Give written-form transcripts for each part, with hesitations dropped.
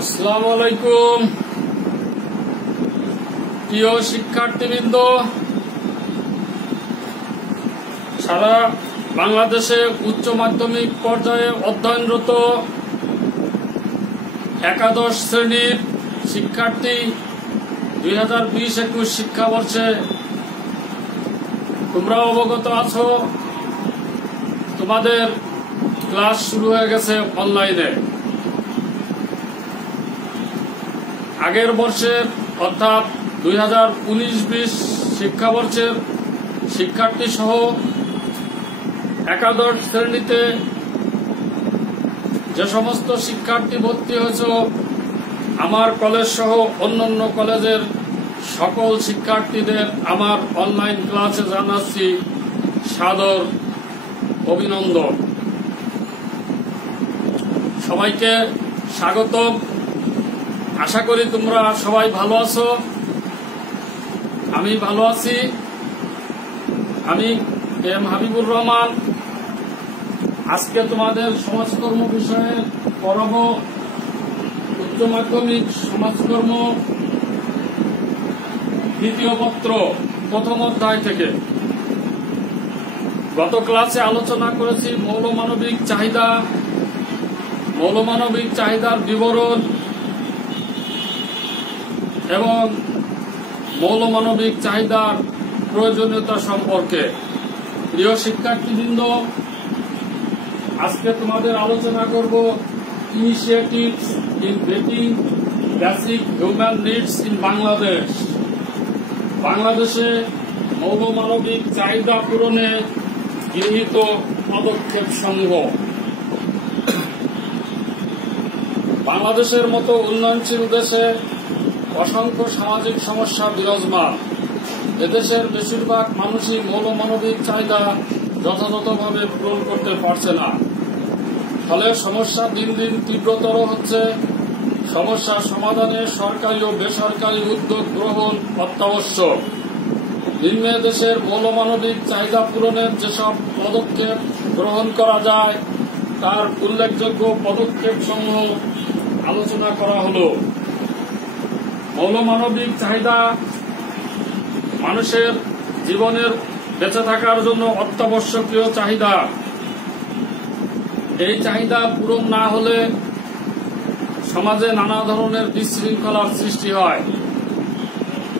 আসসালামু আলাইকুম প্রিয় শিক্ষার্থীবৃন্দ, সারা বাংলাদেশে উচ্চ মাধ্যমিক পর্যায়ে অধ্যয়নরত একাদশ শ্রেণীর শিক্ষার্থী 2020-21 শিক্ষাবর্ষে তোমরা অবগত আছো, তোমাদের ক্লাস শুরু হয়ে গেছে অনলাইনে। আগের বর্ষের অর্থাৎ 2019-20 শিক্ষাবর্ষের শিক্ষার্থী সহ একাদশ শ্রেণীতে যে সমস্ত শিক্ষার্থী ভর্তি হয়েছে, আমার কলেজ সহ অন্যান্য কলেজের সকল শিক্ষার্থীদের আমার অনলাইন ক্লাসে জানাচ্ছি সাদর অভিনন্দন। সবাইকে স্বাগতম। আশা করি তোমরা সবাই ভালো আছো। আমি ভালো আছি। আমি এম হাবিবুর রহমান। আজকে তোমাদের সমাজকর্ম বিষয়ে পড়াবো উচ্চ মাধ্যমিক সমাজকর্ম দ্বিতীয় পত্র প্রথম অধ্যায় থেকে। গত ক্লাসে আলোচনা করেছি মৌলমানবিক চাহিদা, মৌলমানবিক চাহিদার বিবরণ এবং মৌলমানবিক চাহিদার প্রয়োজনীয়তা সম্পর্কে। প্রিয় শিক্ষার্থীবৃন্দ, আজকে তোমাদের আলোচনা করব initiatives in meeting basic human needs in Bangladesh. বাংলাদেশে মৌলমানবিক চাহিদা পূরণে গৃহীত পদক্ষেপ সমূহ। বাংলাদেশের মতো উন্নয়নশীল দেশে অসংখ্য সামাজিক সমস্যা বিরাজমান। এদেশের বেশিরভাগ মানুষই মৌলমানবিক চাহিদা যথাযথভাবে পূরণ করতে পারছে না। ফলে সমস্যা দিন দিন তীব্রতর হচ্ছে। সমস্যা সমাধানে সরকারি ও বেসরকারি উদ্যোগ গ্রহণ অত্যাবশ্যক। নিম্নে দেশের মৌলমানবিক চাহিদা পূরণের যেসব পদক্ষেপ গ্রহণ করা যায় তার উল্লেখযোগ্য পদক্ষেপ সমূহ আলোচনা করা হলো। মৌলমানবিক চাহিদা মানুষের জীবনের বেঁচে থাকার জন্য অত্যাবশ্যকীয় চাহিদা। এই চাহিদা পূরণ না হলে সমাজে নানা ধরনের বিশৃঙ্খলার সৃষ্টি হয়।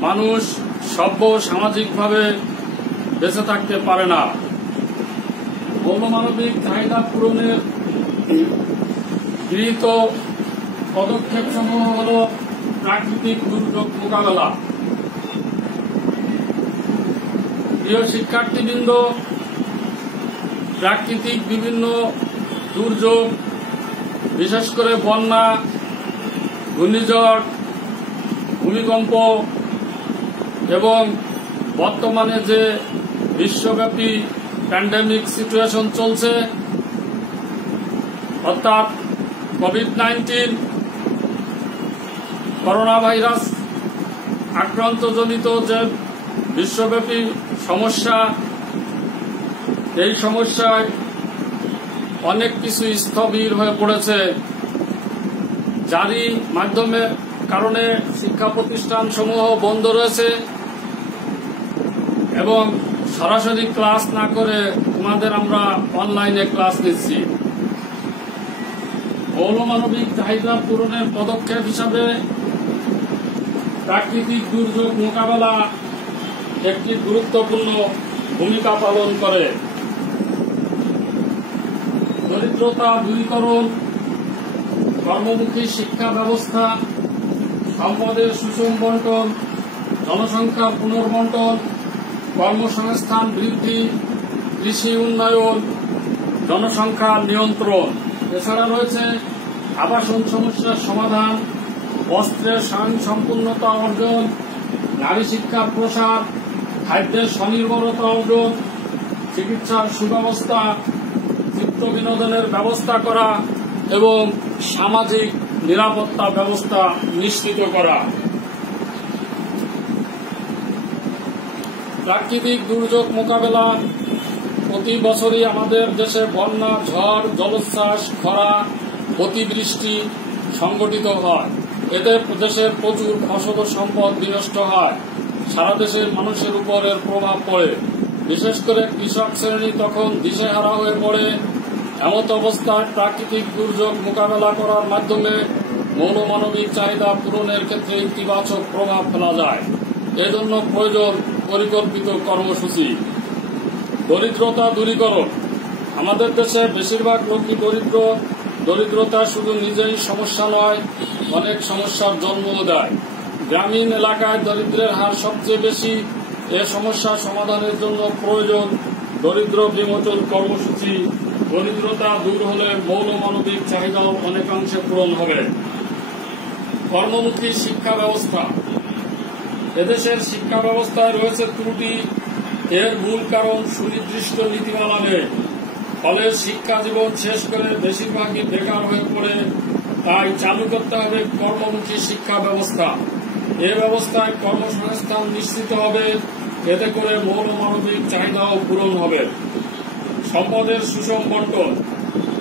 মানুষ সভ্য সামাজিকভাবে বেঁচে থাকতে পারে না। মৌলমানবিক চাহিদা পূরণের গৃহীত পদক্ষেপ সমূহ হল প্রাকৃতিক দুর্যোগ মোকাবেলা। প্রিয় শিক্ষার্থীবৃন্দ, প্রাকৃতিক বিভিন্ন দুর্যোগ, বিশেষ করে বন্যা, ঘূর্ণিঝড়, ভূমিকম্প এবং বর্তমানে যে বিশ্বব্যাপী প্যান্ডেমিক সিচুয়েশন চলছে, অর্থাৎ কোভিড-19 করোনা ভাইরাস আক্রান্তজনিত যে বিশ্বব্যাপী সমস্যা, এই সমস্যায় অনেক কিছু স্থবির হয়ে পড়েছে, যারই মাধ্যমে কারণে শিক্ষা প্রতিষ্ঠান সমূহ বন্ধ রয়েছে এবং সরাসরি ক্লাস না করে তোমাদের আমরা অনলাইনে ক্লাস নিচ্ছি। মৌলমানবিক চাহিদা পূরণের পদক্ষেপ হিসাবে প্রাকৃতিক দুর্যোগ মোকাবেলা একটি গুরুত্বপূর্ণ ভূমিকা পালন করে। দরিদ্রতা দূরীকরণ, কর্মমুখী শিক্ষা ব্যবস্থা, সম্পদের সুষম বন্টন, জনসংখ্যা পুনর্বন্টন, কর্মসংস্থান বৃদ্ধি, কৃষি উন্নয়ন, জনসংখ্যা নিয়ন্ত্রণ। এছাড়া রয়েছে আবাসন সমস্যার সমাধান, বস্ত্রের স্বয়ংসম্পূর্ণতা অর্জন, নারী শিক্ষার প্রসার, খাদ্যের স্বনির্ভরতা অর্জন, চিকিৎসার সুব্যবস্থা, চিত্ত বিনোদনের ব্যবস্থা করা এবং সামাজিক নিরাপত্তা ব্যবস্থা নিশ্চিত করা। প্রাকৃতিক দুর্যোগ মোকাবেলা প্রতি বছরই আমাদের দেশে বন্যা, ঝড়, জলোচ্ছ্বাস, খরা, অতিবৃষ্টি সংগঠিত হয়। এতে দেশের প্রচুর ফসল ও সম্পদ বিনষ্ট হয়। সারা দেশের মানুষের উপর এর প্রভাব পড়ে। বিশেষ করে কৃষক শ্রেণী তখন দিশেহারা হয়ে পড়ে। এমত অবস্থায় প্রাকৃতিক দুর্যোগ মোকাবেলা করার মাধ্যমে মৌলমানবিক চাহিদা পূরণের ক্ষেত্রে ইতিবাচক প্রভাব ফেলা যায়। এজন্য প্রয়োজন পরিকল্পিত কর্মসূচি। দরিদ্রতা দূরীকরণ। আমাদের দেশে বেশিরভাগ লোকই দরিদ্র। দরিদ্রতা শুধু নিজেই সমস্যা নয়, অনেক সমস্যার জন্মও দেয়। গ্রামীণ এলাকায় দরিদ্রের হার সবচেয়ে বেশি। এ সমস্যা সমাধানের জন্য প্রয়োজন দরিদ্র বিমোচন কর্মসূচি। দরিদ্রতা দূর হলে মৌলমানবিক চাহিদাও অনেকাংশে পূরণ হবে। কর্মমুখী শিক্ষা ব্যবস্থা। এদেশের শিক্ষা ব্যবস্থায় রয়েছে ত্রুটি। এর মূল কারণ সুনির্দিষ্ট নীতিমালা নেই। ফলে শিক্ষা জীবন শেষ করে বেশিরভাগই বেকার হয়ে পড়ে। তাই চালু করতে হবে কর্মমুখী শিক্ষা ব্যবস্থা। এ ব্যবস্থায় কর্মসংস্থান নিশ্চিত হবে। এতে করে মৌলমানবিক চাহিদাও পূরণ হবে। সম্পদের সুষম বন্টন।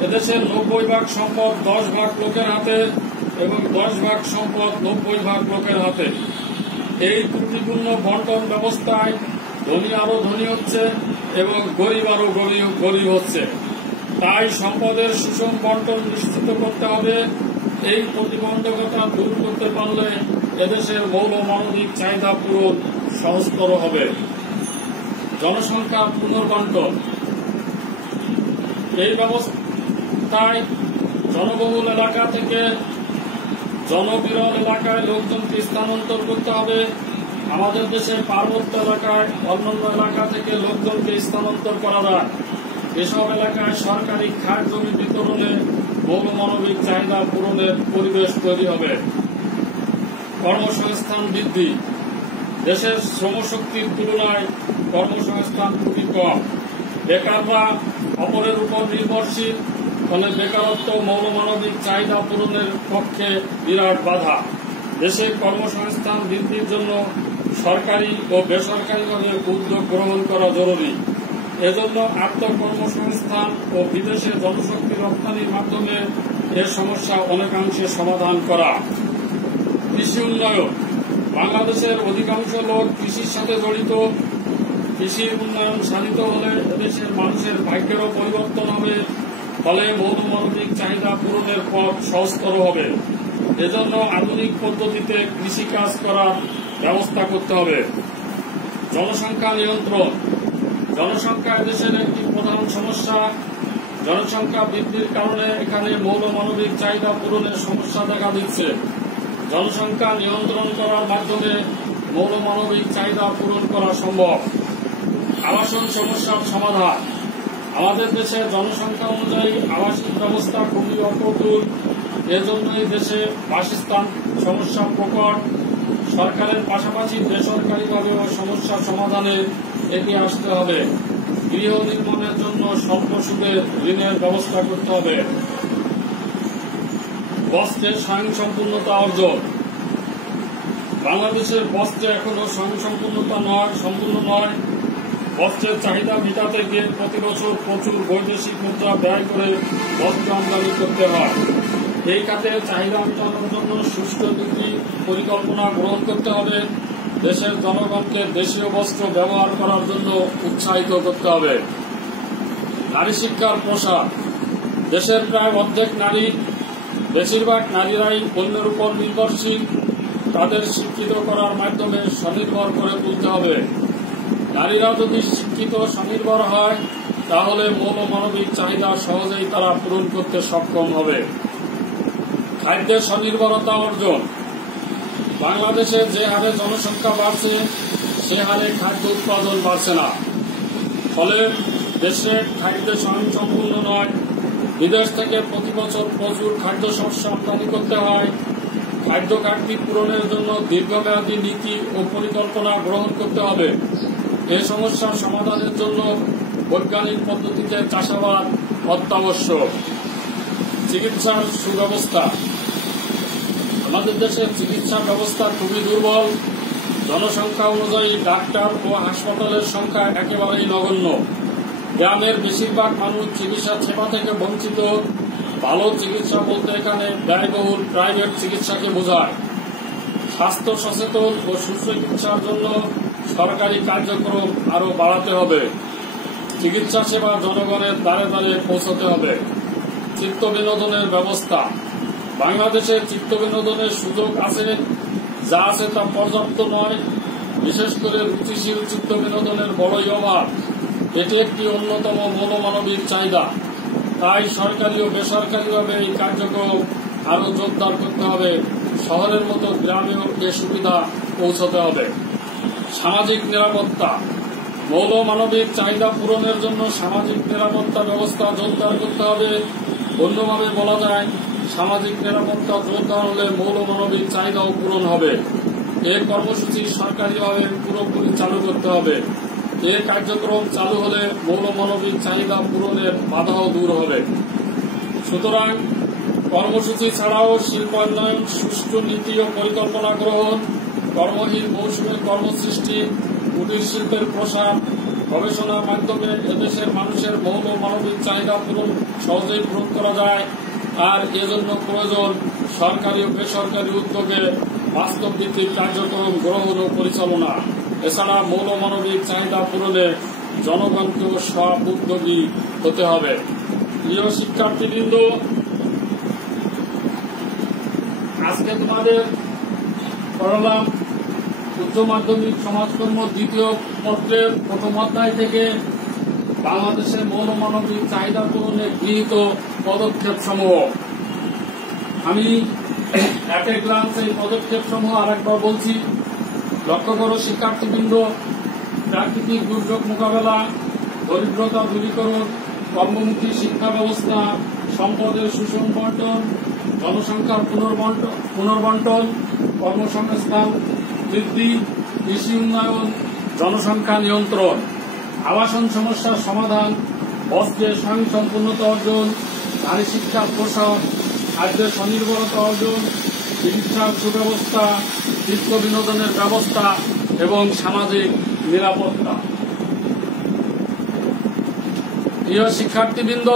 এদেশের 90% সম্পদ 10% লোকের হাতে এবং 10% সম্পদ 90% লোকের হাতে। এই ত্রুটিপূর্ণ বন্টন ব্যবস্থায় ধনী আরো ধনী হচ্ছে এবং গরিব আরো গরিব হচ্ছে। তাই সম্পদের সুষম বন্টন নিশ্চিত করতে হবে। এই প্রতিবন্ধকতা দূর করতে পারলে এদেশের মৌলমানবিক চাহিদা পূরণ সহজতর হবে। জনসংখ্যা পুনর্বন্টন। এই ব্যবস্থায় জনবহুল এলাকা থেকে জনবিরল এলাকায় লোকজনকে স্থানান্তর করতে হবে। আমাদের দেশে পার্বত্য এলাকায় অন্যান্য এলাকা থেকে লোকজনকে স্থানান্তর করা যায়। এসব এলাকায় সরকারি খাস জমি বিতরণে মৌলমানবিক চাহিদা পূরণের পরিবেশ তৈরি হবে। কর্মসংস্থান বৃদ্ধি। দেশের শ্রমশক্তির তুলনায় কর্মসংস্থান খুবই কম। বেকাররা অপরের উপর নির্ভরশীল। ফলে বেকারত্ব মৌলমানবিক চাহিদা পূরণের পক্ষে বিরাট বাধা। দেশে কর্মসংস্থান বৃদ্ধির জন্য সরকারি ও বেসরকারিভাবে উদ্যোগ গ্রহণ করা জরুরি। এজন্য আত্মকর্মসংস্থান ও বিদেশে জনশক্তি রপ্তানির মাধ্যমে এর সমস্যা অনেকাংশে সমাধান করা। কৃষি উন্নয়ন। বাংলাদেশের অধিকাংশ লোক কৃষির সাথে জড়িত। কৃষির উন্নয়ন সাধিত হলে এদেশের মানুষের ভাগ্যেরও পরিবর্তন হবে। ফলে মৌলমানবিক চাহিদা পূরণের পথ সহজতর হবে। এজন্য আধুনিক পদ্ধতিতে কৃষিকাজ করার ব্যবস্থা করতে হবে। জনসংখ্যা নিয়ন্ত্রণ। জনসংখ্যা দেশের একটি প্রধান সমস্যা। জনসংখ্যা বৃদ্ধির কারণে এখানে মৌলমানবিক চাহিদা পূরণের সমস্যা দেখা দিচ্ছে। জনসংখ্যা নিয়ন্ত্রণ করার মাধ্যমে মৌলমানবিক চাহিদা পূরণ করা সম্ভব। আবাসন সমস্যার সমাধান। আমাদের দেশে জনসংখ্যা অনুযায়ী আবাসিক ব্যবস্থা খুবই অপ্রতুল। এজন্যই দেশে বাসস্থান সমস্যা প্রকট। সরকারের পাশাপাশি বেসরকারিভাবেও সমস্যা সমাধানে এগিয়ে আসতে হবে। গৃহ নির্মাণের জন্য স্বল্প সুদে ঋণের ব্যবস্থা করতে হবে। বস্ত্রের স্বয়ংসম্পূর্ণতা অর্জন। বাংলাদেশের বস্ত্রে এখনো স্বয়ংসম্পূর্ণতা সম্পূর্ণ নয়। বস্ত্রের চাহিদা মেটাতে গিয়ে প্রতি বছর প্রচুর বৈদেশিক মুদ্রা ব্যয় করে বস্ত্র আমদানি করতে হয়। এই খাতে চাহিদা মেটানোর জন্য সুষ্ঠু নীতি পরিকল্পনা গ্রহণ করতে হবে। দেশের জনগণকে দেশীয় বস্ত্র ব্যবহার করার জন্য উৎসাহিত করতে হবে। নারী শিক্ষার প্রসার। দেশের প্রায় অর্ধেক নারী, বেশিরভাগ নারীরাই অন্যের উপর নির্ভরশীল। তাদের শিক্ষিত করার মাধ্যমে স্বনির্ভর করে তুলতে হবে। নারীরা যদি শিক্ষিত স্বনির্ভর হয় তাহলে মৌলমানবিক চাহিদা সহজেই তারা পূরণ করতে সক্ষম হবে। খাদ্যের স্বনির্ভরতা অর্জন। বাংলাদেশে যে হারে জনসংখ্যা বাড়ছে সে হারে খাদ্য উৎপাদন বাড়ছে না। ফলে দেশে খাদ্য স্বয়ংসম্পূর্ণ নয়। বিদেশ থেকে প্রতি বছর প্রচুর খাদ্যশস্য আমদানি করতে হয়। খাদ্য ঘাটতি পূরণের জন্য দীর্ঘমেয়াদী নীতি ও পরিকল্পনা গ্রহণ করতে হবে। এই সমস্যার সমাধানের জন্য বৈজ্ঞানিক পদ্ধতিতে চাষাবাদ অত্যাবশ্যক। চিকিৎসার সুব্যবস্থা। আমাদের দেশের চিকিৎসা ব্যবস্থা খুবই দুর্বল। জনসংখ্যা অনুযায়ী ডাক্তার ও হাসপাতালের সংখ্যা একেবারেই নগণ্য। গ্রামের বেশিরভাগ মানুষ চিকিৎসা সেবা থেকে বঞ্চিত। ভালো চিকিৎসা বলতে এখানে ব্যয়বহুল প্রাইভেট চিকিৎসাকে বোঝায়। স্বাস্থ্য সচেতন ও সুচিকিৎসার জন্য সরকারি কার্যক্রম আরো বাড়াতে হবে। চিকিৎসা সেবা জনগণের দ্বারে দ্বারে পৌঁছতে হবে। চিত্ত বিনোদনের ব্যবস্থা। বাংলাদেশে চিত্ত বিনোদনের সুযোগ আছে, যা আছে তা পর্যাপ্ত নয়। বিশেষ করে রুচিশীল চিত্ত বিনোদনের বড়ই অভাব। এটি একটি অন্যতম মৌলমানবিক চাহিদা। তাই সরকারি ও বেসরকারিভাবে এই কার্যক্রম আরো জোরদার করতে হবে। শহরের মতো গ্রামেও এ সুবিধা পৌঁছতে হবে। সামাজিক নিরাপত্তা। মৌলমানবিক চাহিদা পূরণের জন্য সামাজিক নিরাপত্তা ব্যবস্থা জোরদার করতে হবে। অন্যভাবে বলা যায়, সামাজিক নিরাপত্তা জোরদার হলে মৌলমানবিক চাহিদাও পূরণ হবে। এই কর্মসূচি সরকারিভাবে পুরোপুরি চালু করতে হবে। এই কার্যক্রম চালু হলে মৌলমানবিক চাহিদা পূরণের বাধাও দূর হবে। সুতরাং কর্মসূচি ছাড়াও শিল্পায়ন, সুষ্ঠু নীতি ও পরিকল্পনা গ্রহণ, কর্মহীন মৌসুমে কর্মসৃষ্টি, কুটির শিল্পের প্রসার, গবেষণার মাধ্যমে এদেশের মানুষের মৌলমানবিক চাহিদা সহজেই পূরণ করা যায়। আর এজন্য প্রয়োজন সরকারি ও বেসরকারি উদ্যোগে বাস্তব ভিত্তিক কার্যক্রম গ্রহণ ও পরিচালনা। এছাড়া মৌলমানবিক চাহিদা পূরণে জনগণকেও স্ব-উদ্যোগী হতে হবে। প্রিয় শিক্ষার্থীবৃন্দ, আজকে তোমাদের পড়ালাম উচ্চ মাধ্যমিক সমাজকর্ম দ্বিতীয় পত্রের প্রথম অধ্যায় থেকে বাংলাদেশের মৌলমানবিক চাহিদা পূরণে গৃহীত পদক্ষেপ সমূহ। আমি একে গ্লান্স এই পদক্ষেপ সমূহ আরেকবার বলছি। লক্ষ্য করো শিক্ষার্থীবৃন্দ, প্রাকৃতিক দুর্যোগ মোকাবেলা, দরিদ্রতা দূরীকরণ, কর্মমুখী শিক্ষা ব্যবস্থা, সম্পদের সুষম বন্টন, জনসংখ্যার পুনর্বন্টন, কর্মসংস্থান বৃদ্ধি, কৃষি উন্নয়ন, জনসংখ্যা নিয়ন্ত্রণ, আবাসন সমস্যার সমাধান, বস্ত্রের স্বয়ংসম্পূর্ণতা অর্জন, নারী শিক্ষার প্রসার, খাদ্যের স্বনির্ভরতা অর্জন, চিকিৎসার সুব্যবস্থা, চিত্ত বিনোদনের ব্যবস্থা এবং সামাজিক নিরাপত্তা। প্রিয় শিক্ষার্থীবৃন্দ,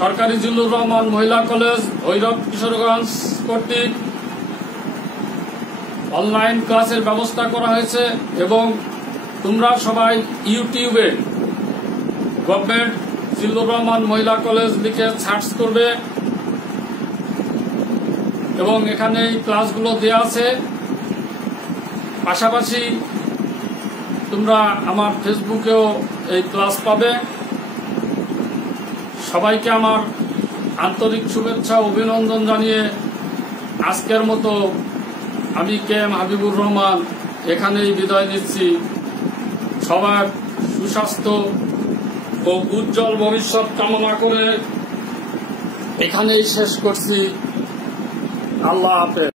সরকারি জিল্লুর রহমান মহিলা কলেজ ভৈরব কিশোরগঞ্জ কর্তৃক অনলাইন ক্লাসের ব্যবস্থা করা হয়েছে এবং তোমরা সবাই ইউটিউবে গভর্নমেন্ট জিল্লুর রহমান মহিলা কলেজ লিখে সার্চ করবে এবং এখানে এই ক্লাসগুলো দেওয়া আছে। পাশাপাশি তোমরা আমার ফেসবুকেও এই ক্লাস পাবে। সবাইকে আমার আন্তরিক শুভেচ্ছা অভিনন্দন জানিয়ে আজকের মতো আমি KM হাবিবুর রহমান এখানেই বিদায় নিচ্ছি। সবার সুস্বাস্থ্য ও উজ্জ্বল ভবিষ্যৎ কামনা করে এখানেই শেষ করছি। আল্লাহ হাফেজ।